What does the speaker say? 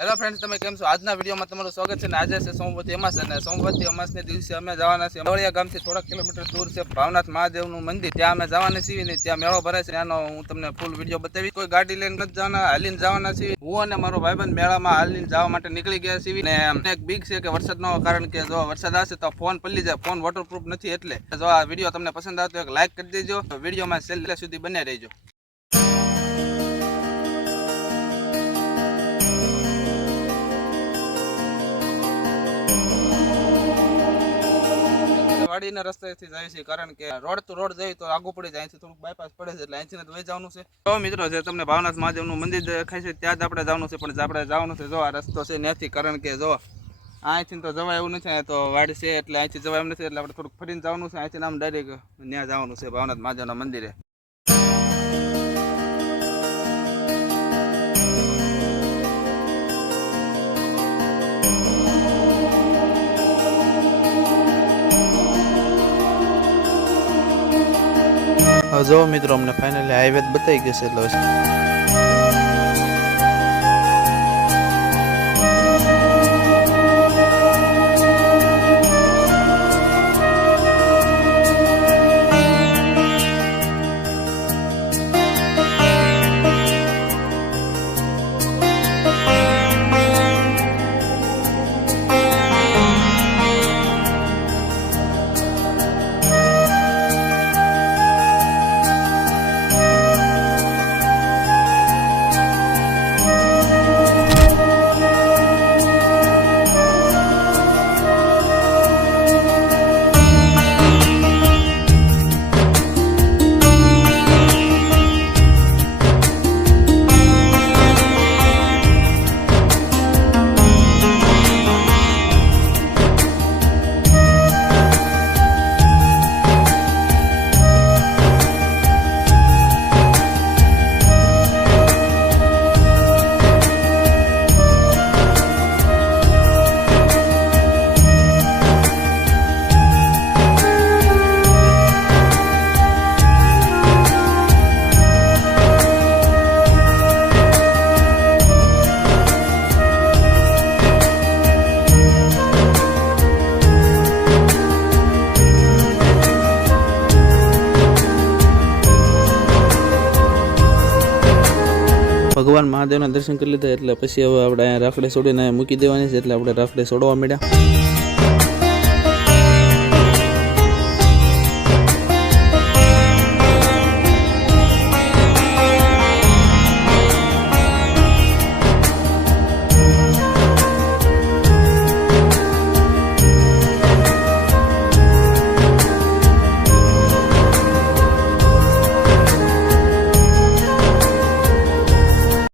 Hello friends તમે કેમ છો? આજના વિડીયોમાં તમારું સ્વાગત છે ને આજે છે સોમવતી અમાસ અને સોમવતી અમાસને દિવસે અમે જવાના છીએ. અમળિયા ગામથી થોડાક કિલોમીટર દૂર છે ભાવનાથ મહાદેવનું મંદિર. ત્યાં અમે જવાના છીએ ને ત્યાં મેળો ભરાય છે. ત્યાંનો હું તમને ફૂલ વીડિયો બતાવી કોઈ ગાડી લઈને નથી જવાના, હાલીને જવાના છીએ. હું અને મારો ભાઈબંધ મેળામાં હાલીને જવા માટે નીકળી ગયા છીએ ને એક બીક છે કે વરસાદ ન કારણ કે જો વરસાદ આવશે તો ફોન પલ્લી જાય. ફોન વોટરપ્રૂફ નથી એટલે જો આ વીડિયો તમને પસંદ આવતો એક લાઇક કરી દેજો. વિડીયોમાં છેલ્લે સુધી બને રહેજો. વાડીના રસ્તેથી જાય છે, કારણ કે રોડ તો રોડ જાય તો આગું પડી જાય છે થોડુંક બાયપાસ પડે છે, એટલે અહીંથી વહી જવાનું છે. તો મિત્રો, જે તમને ભાવનાથ મહાદેવનું મંદિર દેખાય છે, ત્યાં જ આપણે જવાનું છે, પણ આપણે જવાનું છે, જો આ રસ્તો છે ત્યાંથી, કારણ કે જો અહીંથી તો જવાય એવું નથી અહીંયા તો વાડી છે, એટલે અહીંથી જવાય એમ નથી, એટલે આપણે થોડુંક ફરીને જવાનું છે, અહીંથી આમ ડાયરેક્ટ ત્યાં જવાનું છે, ભાવનાથ મહાદેવના મંદિરે. જો મિત્રો અમને ફાઇનલી હાઈવે બતાવી ગયો છે એટલે ભગવાન મહાદેવના દર્શન કરી લીધા એટલે પછી હવે આપણે અહીંયા રાખડે છોડીને મૂકી દેવાની છે એટલે આપણે રાખડે છોડવા માંડ્યા.